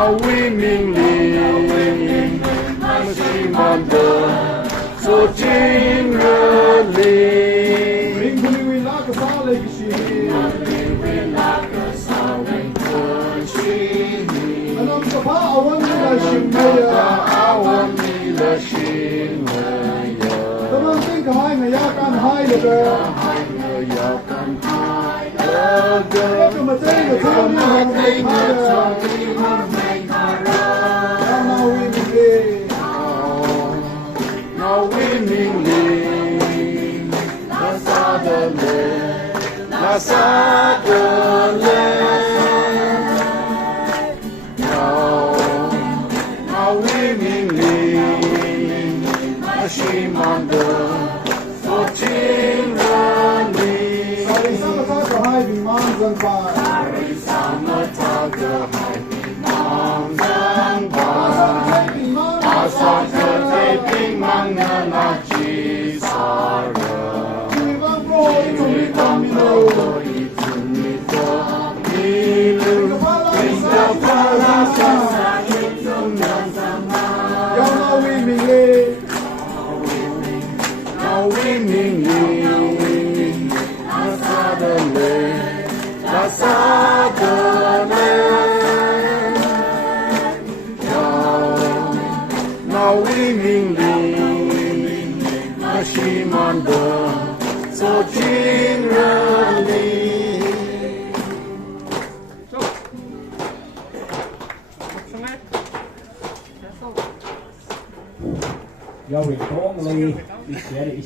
那为命令，那西曼的所尽热力，灵魂里为那个啥来个心，那么个怕阿文你来心没呀？阿文你的心没呀？那么这个海我要干海了个，我要看海了个，那么这个村里还没开的，那为命令，那为命令，那撒的泪，那撒的泪，那为命令，那西曼的所尽热力，沙里上个啥个海比满身白，上了他的海比茫然白。海比满阿萨克菲平曼的那吉萨人，你往过一种的光明路，一次你的迷路，你的巴拉萨一种两三要那为命令，那为命令，那撒的泪，那撒的泪。那为命令，那西曼的所尽热力。有人講你，你寫你。